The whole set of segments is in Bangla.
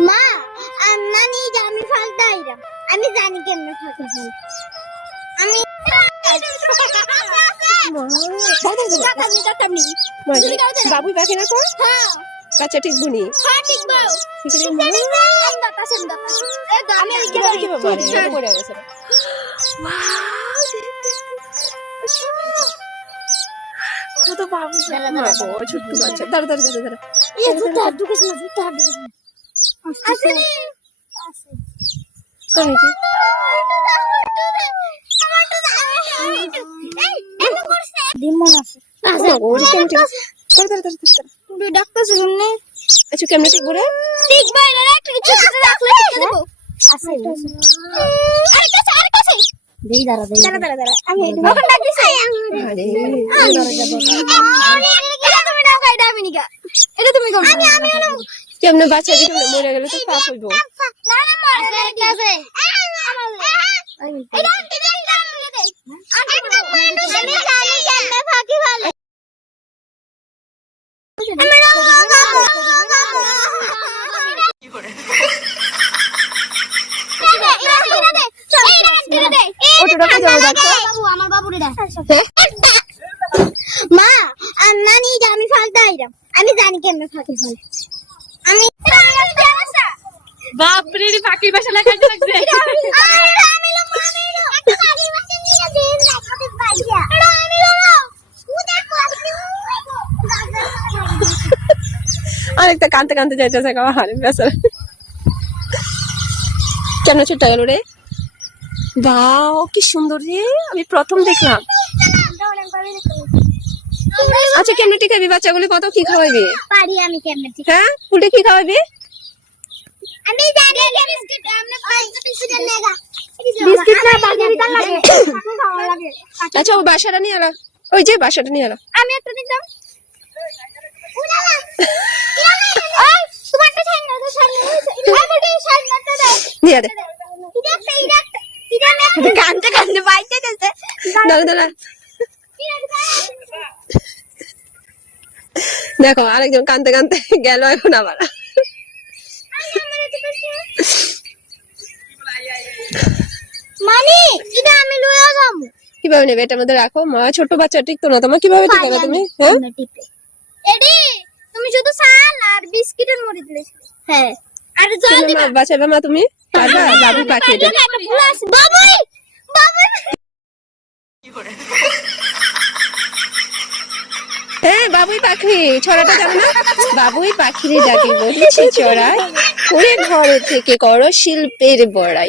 মা মানে আমি ফালতাইরা আমি জানি কেমনে ফালতে হয় আমি বাবুই পাখি না কর আচ্ছা ঠিক বুনি ছোট্ট বাচ্চা দাঁড়া দাঁড়া দাঁড়া দাঁড়া আচ্ছা কেমনে ঠিক বলে কেমনে বাচ্চা কেমনে মরে গেলে তো পাপ হইব মা নানি আমি ফালতাইরা আমি জানি কেমনে ফালতে হয় আমি বাপরে পাখির বাসা লাগাতে লাগছে আরেকটা কানতে কানতে যাইতেছে কেন ছোট্ট গেল রে বাও কি সুন্দর রে আমি প্রথম দেখলাম আচ্ছা কেমনে টিকাবি বাচ্চাগুলি কত কি খাওয়াইবি পারি আমি কেমনে ঠিক হ্যাঁ উল্টে কি খাওয়াইবি আমি জানি বিস্কিট আমরা বিস্কিট নেগা বিস্কিট না বাজারে দাম লাগে খাওয়া লাগে আচ্ছা ও বাসাটা নিয়ে আলা ওই যে বাসাটা নিয়ে আলা আমি একটা দিতাম ওই তোমারটা ছাই না আমারটা ছাই না তো দাও নিয়ে দে এটা গানটা গানতে বাইতে গেছে দাঁড়া দাঁড়া দেখো আরেকজন কানতে কানতে গেল এখন আবার মানি এটা আমি লইয়া যাম কিভাবে নেবে এটার মধ্যে রাখো মা ছোট বাচ্চা ঠিক তো না তোমার কিভাবে টিকাবে তুমি হ্যাঁ এডি তুমি শুধু চাল আর বিস্কিটের মুড়ি দিলে হ্যাঁ আর জল দিবা বাঁচাবে মা তুমি পারবা বাবু পাখি এটা বাবুই বাবুই হ্যাঁ বাবুই পাখি ছড়াটা জানো না বাবুই পাখিরে ডাকি বলেছি চড়াই করে ঘরে থেকে করো শিল্পের বড়াই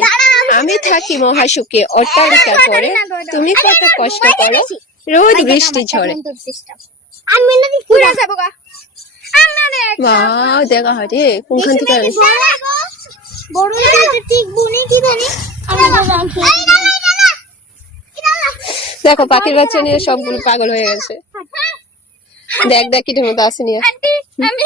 আমি থাকি মহাসুখে অট্টালিকা করে তুমি কত কষ্ট করো রোদ বৃষ্টি ঝরে আমি না পুরা যাব গা মা দেখা হয় রে কোনখান থেকে বড় ঠিক বুনি কি জানি দেখো পাখির বাচ্চা নিয়ে সবগুলো পাগল হয়ে গেছে দেখ দেখ কিটার মতো আসেনি আন্টি আমি